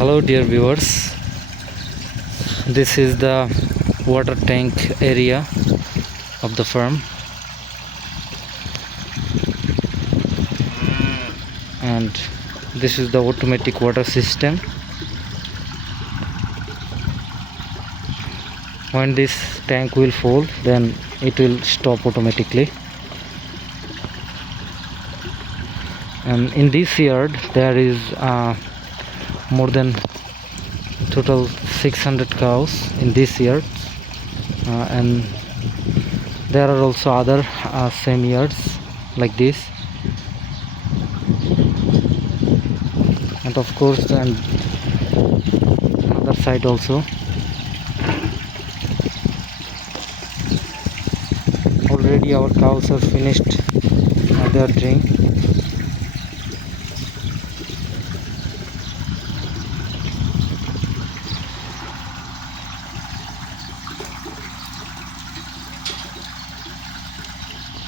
Hello dear viewers, this is the water tank area of the farm, and this is the automatic water system. When this tank will full, then it will stop automatically. And in this yard there is more than total 600 cows in this yard, and there are also other same yards like this, and of course and another side also. Already our cows are finished their drink.